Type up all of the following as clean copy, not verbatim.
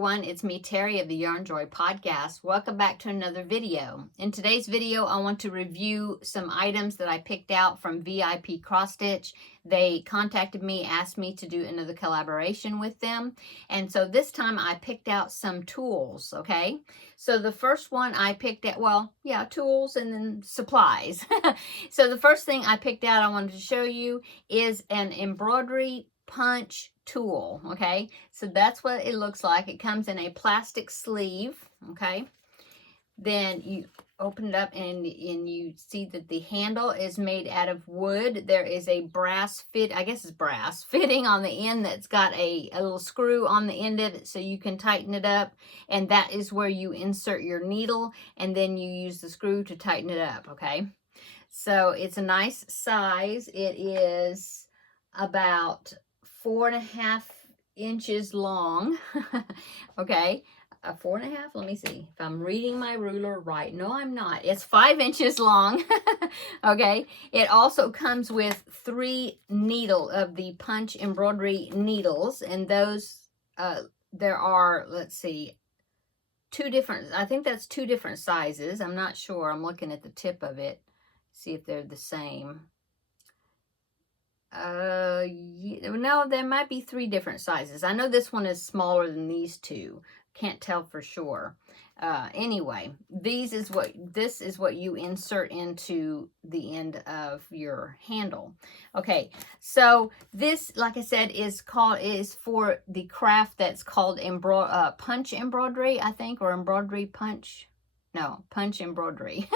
everyone, it's me Terry of the Yarn Joy podcast. Welcome back to another video. In today's video I want to review some items that I picked out from VIP Cross Stitch. They contacted me, asked me to do another collaboration with them, and so this time I picked out some tools. Okay, so the first one I picked out, well, yeah, tools and then supplies. So the first thing I picked out I wanted to show you is an embroidery punch tool. Okay, so that's what it looks like. It comes in a plastic sleeve. Okay, then you open it up and you see that the handle is made out of wood. There is a brass I guess it's brass fitting on the end that's got a little screw on the end of it so you can tighten it up, and that is where you insert your needle and then you use the screw to tighten it up. Okay, so it's a nice size. It is about 4.5 inches long. Okay, 4.5, let me see if I'm reading my ruler right. No, I'm not. It's 5 inches long. Okay, it also comes with 3 of the punch embroidery needles, and those there are, let's see, 2 different, I think that's 2 different sizes. I'm not sure. I'm looking at the tip of it, see if they're the same. No, there might be 3 different sizes. I know this one is smaller than these 2. Can't tell for sure. Anyway, this is what you insert into the end of your handle. Okay, so this, like I said, is for the craft that's called punch embroidery, I think, or embroidery punch. No, punch embroidery.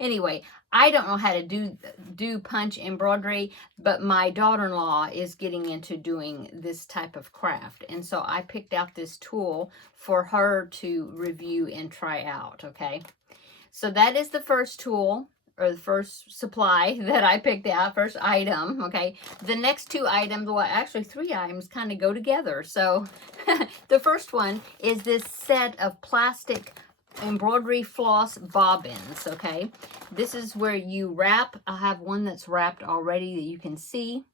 Anyway, I don't know how to do punch embroidery, but my daughter-in-law is getting into doing this type of craft, and so I picked out this tool for her to review and try out. Okay, so that is the first tool, or the first supply that I picked out, first item. Okay, the next 2 items, well, actually 3 items kind of go together. So the first one is this set of plastic embroidery floss bobbins. Okay, this is where you wrap. I have one that's wrapped already that you can see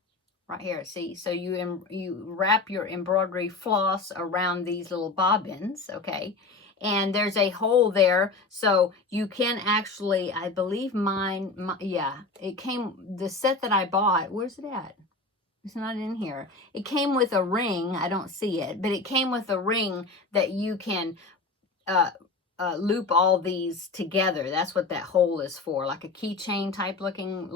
right here. See, so you wrap your embroidery floss around these little bobbins. Okay, and there's a hole there, so you can actually, I believe yeah, it came, the set that I bought, where's it at? It's not in here. It came with a ring. I don't see it, but it came with a ring that you can loop all these together. That's what that hole is for, like a keychain type looking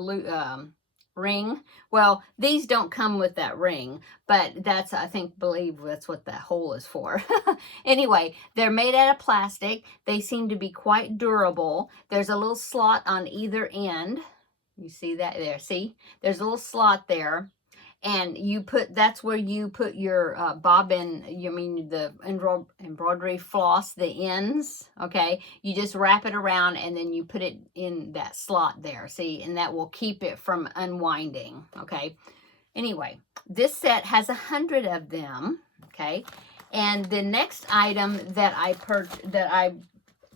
ring. Well, these don't come with that ring, but that's, believe that's what that hole is for. Anyway, they're made out of plastic. They seem to be quite durable. There's a little slot on either end. You see that there? See, there's a little slot there. And that's where you put your bobbin, the embroidery floss, the ends. Okay, you just wrap it around and then you put it in that slot there. See, and that will keep it from unwinding. Okay, anyway, this set has 100 of them. Okay, and the next item that I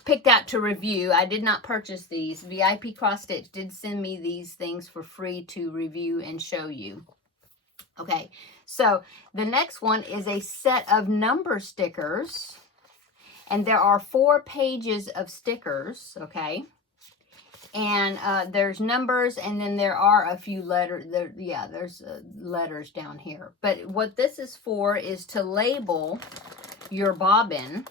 picked out to review, I did not purchase these. VIP Cross Stitch did send me these things for free to review and show you. Okay, so the next one is a set of number stickers, and there are 4 pages of stickers. Okay, and there's numbers, and then there are a few letters there. Yeah, there's letters down here, but what this is for is to label your bobbin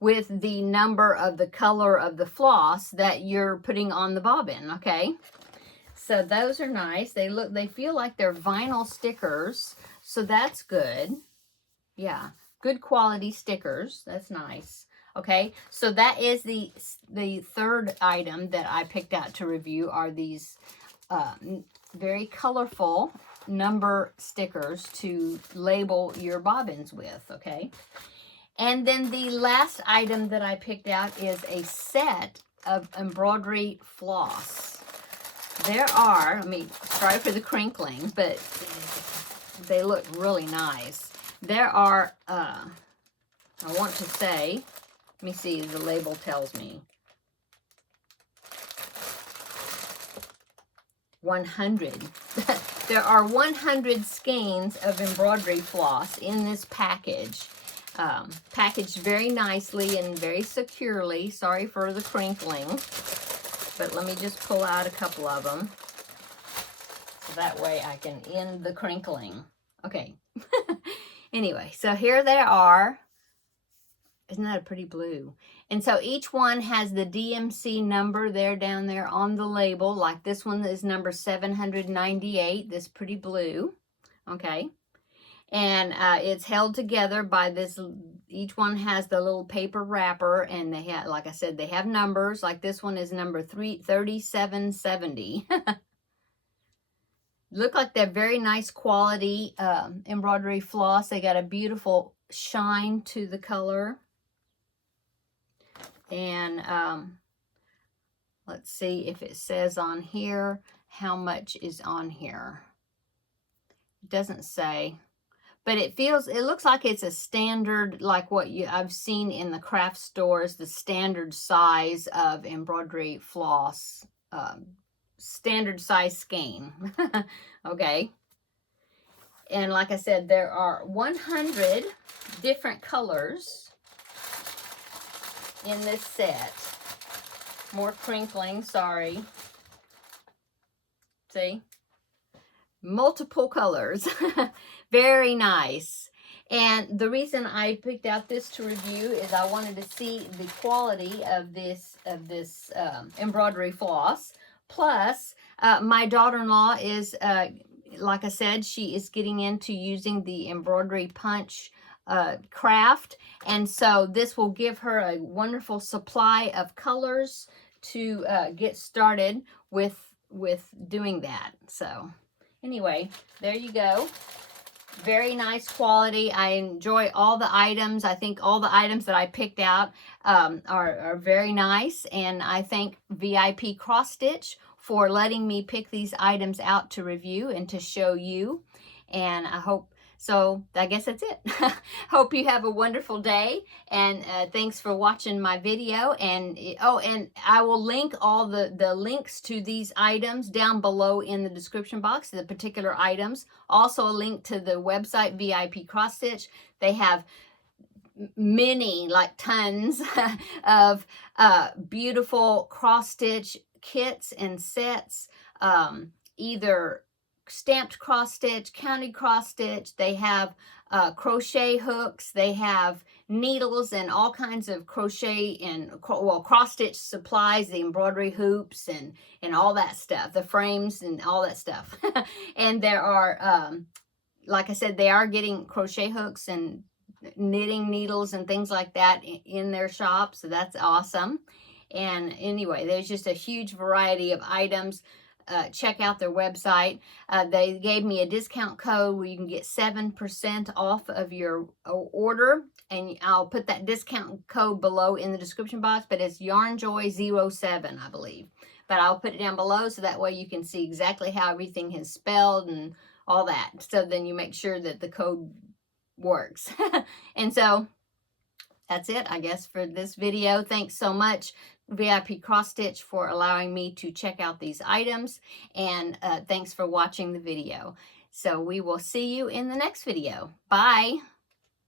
with the number of the color of the floss that you're putting on the bobbin. Okay, so those are nice. They feel like they're vinyl stickers, so that's good. Yeah, good quality stickers. That's nice. Okay, so that is the third item that I picked out to review, are these very colorful number stickers to label your bobbins with. Okay, and then the last item that I picked out is a set of embroidery floss. There are, sorry for the crinkling, but they look really nice. There are, I want to say, let me see, the label tells me, 100. There are 100 skeins of embroidery floss in this package. packaged very nicely and very securely. Sorry for the crinkling, but let me just pull out a couple of them. So that way I can end the crinkling. Okay. Anyway, so here they are. Isn't that a pretty blue? And so each one has the DMC number there down there on the label. Like this one is number 798, this pretty blue. Okay. And it's held together by this, each one has the little paper wrapper, and they have, like I said, they have numbers. Like this one is number 3770. Look like they're very nice quality embroidery floss. They got a beautiful shine to the color. And let's see if it says on here how much is on here. It doesn't say, but it looks like it's a standard, like what I've seen in the craft stores, the standard size of embroidery floss, standard size skein. Okay. And like I said, there are 100 different colors in this set. More crinkling, sorry. See? Multiple colors. Very nice. And the reason I picked out this to review is I wanted to see the quality of this embroidery floss. Plus, my daughter-in-law is, like I said, she is getting into using the embroidery punch craft, and so this will give her a wonderful supply of colors to get started with doing that. So anyway, there you go. Very nice quality. I enjoy all the items. I think all the items that I picked out are very nice, and I thank VIP Cross Stitch for letting me pick these items out to review and to show you. And I guess that's it. Hope you have a wonderful day, and thanks for watching my video. And and I will link all the links to these items down below in the description box, the particular items. Also a link to the website VIP Cross Stitch. They have many, like tons of beautiful cross stitch kits and sets, either stamped cross stitch, counted cross stitch. They have crochet hooks. They have needles and all kinds of crochet and cross stitch supplies, the embroidery hoops and all that stuff, the frames and all that stuff. And there are, like I said, they are getting crochet hooks and knitting needles and things like that in their shop. So that's awesome. And anyway, there's just a huge variety of items. Check out their website. They gave me a discount code where you can get 7% off of your order, and I'll put that discount code below in the description box, but it's YarnJoy07, I believe. But I'll put it down below so that way you can see exactly how everything is spelled and all that. So then you make sure that the code works. And so that's it, I guess, for this video. Thanks so much, VIP Cross Stitch, for allowing me to check out these items, and thanks for watching the video. So we will see you in the next video. Bye.